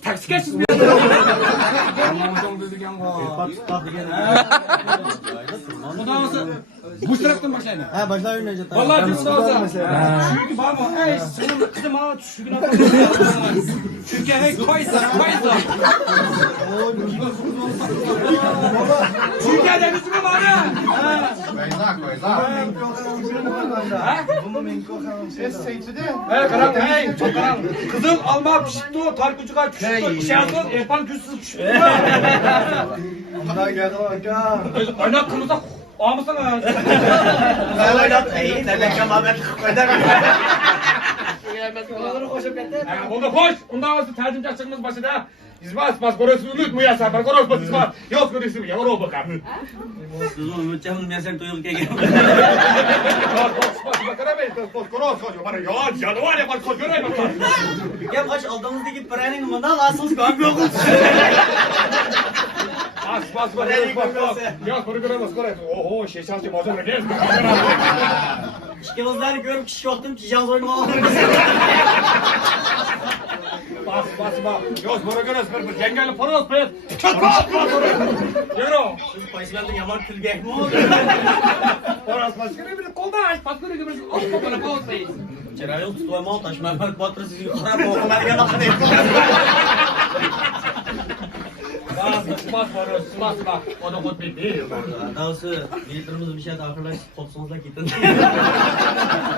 Taksiga chiqib Ramazon degan bor. Xudo olsa bu tarafdan boshlaydi. Ha, boshlayver Najat. Vallahi xudo olsa. Shuki bormi? Ey, sizning qizim mana tushugina. Shuki hey qo'ysa. Shuki deysizmi mana? Qarang, hey, qarang. Qizim olma pishibdi, tarkuchiga tushibdi. Ishadi, erpan kuchsiz tushibdi. Bundan geldi aka. Oyna qilsa olmasan. Bunda xo'sh, undan o'zi tarjimcha chiqimiz boshida izmas ko'rasiz, muyasar, ko'rasiz, izmas. Yo'q ko'rasiz, yavro bakar. Luchamni mesaj to'yib kelgan. Gap qo'sh oldimizdagi piraning nimadan asosiy gap yo'q. Bas. Yo'q, ko'ramiz. Oho, sheshanchi bozor ekan. Ikimizlarni ko'rib kishi yo'qdim, kishaz o'ynamoqlar. Bas. Yo'q, ko'ramiz. Bir yangali faros qo'yib. Yaro. Siz qo'yishlardan yomon kulgakmi? Faros kerak bir qo'ldan, paskuri bir qo'ldan qo'yib. Chiroyli tutmayman, tashmalar botir sizga qarab o'qimagan haqida. Bas. Ona qo'yib. Adavsi, metrimiz bir şey oxirlashib qopsangizlar ketin.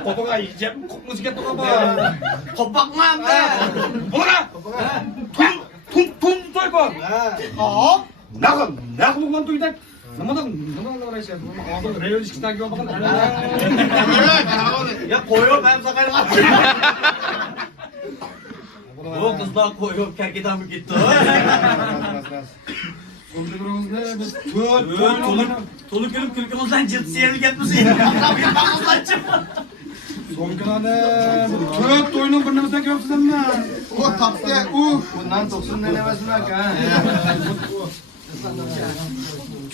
Qo'pga yeyib, qo'pmizga to'g'ri. Qopaqman. Bora. Tum to'yba. Hop. Naql bilan to'yda. Nimadan qaraysiz? Hozir reyolishkidan yo'qman. Ya qo'yib, ham saqayga. O qizlar qo'yib karkadan bu ketdi. To'liq kulib kulkimizdan jilt serilganmiz. So'ngkilani to'rt to'yning bir nimasidan ko'ribsizmi? O tapga bundan 90 ne emasmi aka?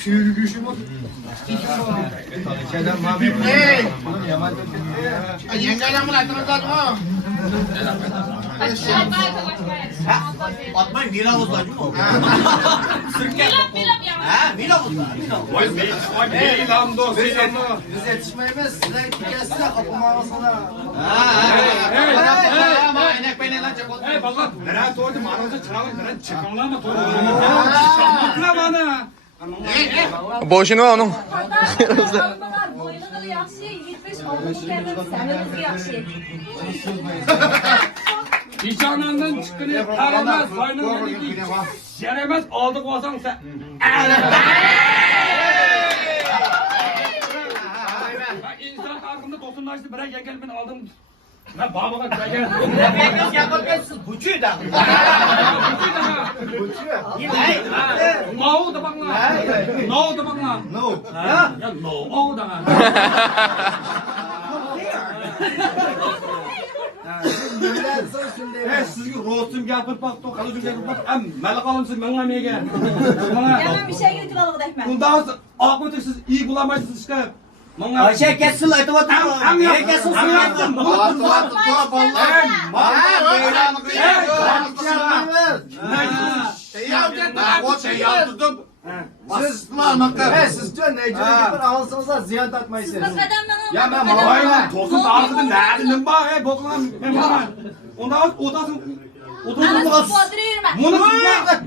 Çürgüşümü Atmayın, Mila olsun. Mila olsun. Biz yetişmeyimiz. Sizler ikisi kapılmamasına. Hey baba, nereye doğru mağaranıza çıralı, nereye çıkanlar mı doğru? Şahmatla bana. Boşuna onun. Boyunları yaxshi, 75 olmuş keldi, sanırız yaxshi. Nişanından çıkını taramaz, boynundan iki yeremez, aldık olsan sen. İnsan hakkında dokunlaştı, bırak gel beni aldım. Ben babama gel. Hepiniz yapabilirsiniz. Buçuyu da. No da bak lan. No da bak lan. No. Ya no o da. Hey sizga ro'sim gapirib baqto, qalajim gapirib baq. Am mala qolimsiz menga mega. Yana bir şey yutib olib deyman. Bundan oq o'tasiz, iyi bulamaysiz chiqib. Menga Ayşe kessin aytib o'tdim. Kessin suratdim. Siz diyor Necati bir ağzınıza ziyan atmayısınız. Ya ben malayla tosun tarixida nadilim bor, ey boqlan. Ondan otasın. Ana qo'dirib yurma. Bunu sizlar.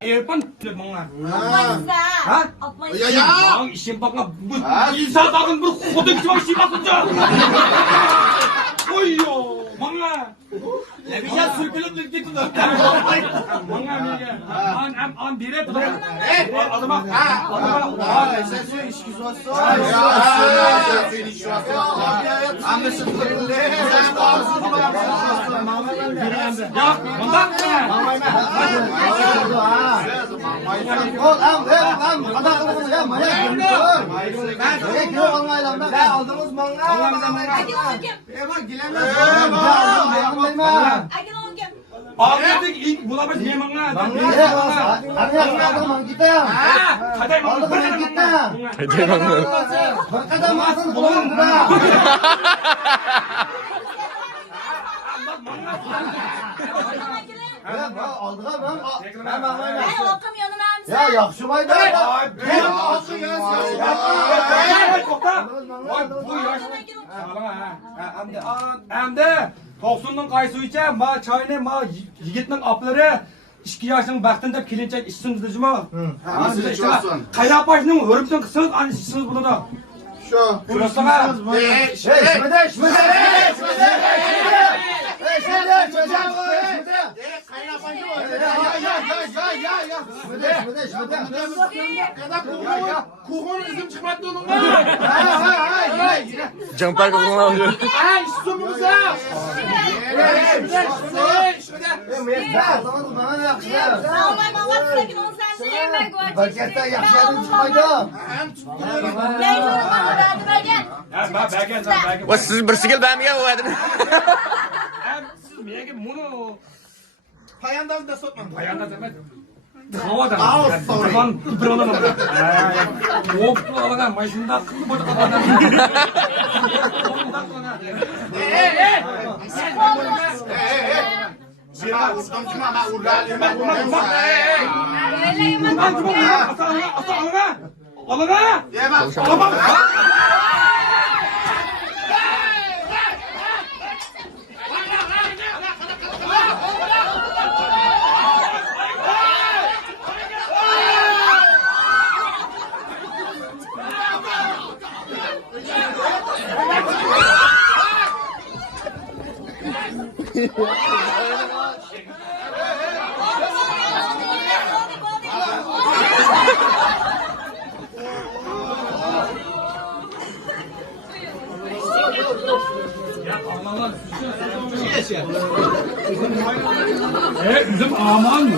Erpan menga. Ha? Ya işim bakma. İnsan dağın bir xudo kichik ishi baqınca. Oyyo, menga. Lebijan sürkülüp ketdi. Menga mega. An beret. Adama. Sen şu işkiz olsun. Ya, bundan mı? Ben aldınız mı? Agil on kim? Gilemez. Agil on kim? Ağzındaki ilk bulamış ne bana? Aldım gitti. Hadi bana. Aldım gitti. Haydi bana. Adam ağzını bulamam burada. Aldığa ben. Ben okum yanıma mısın? Ya yakışmaydı. Ay ben alsın ya. Vay bu yaş. Endi to'qsonning qaysi icha ma choyni ma yigitning oplari 2 yoshning baxtini deb kelinchak ishsiz dejmi? Nasıl içiyorsun? Qayapashning hurubdan qissangiz ana ishsiz bo'ladi. Şu. Şurasına. Şmede. Kuğun üzüm çıkmadı onun Jumper kokunu alıyor. Ay sumuza. Almay mağazadaki onu sensin yemek var. Pakette yakışanın çıkmaydı. Ne diyorum bana verdi belgen. Belki. Va siz bir sigil bamiga bo'ladimi? Siz menga buni Payandan da sotmam. ayanda demak. Havodan. Tufan dronadan. Hop, olagan mashina qilib o'tadi. Üzüm aman mı?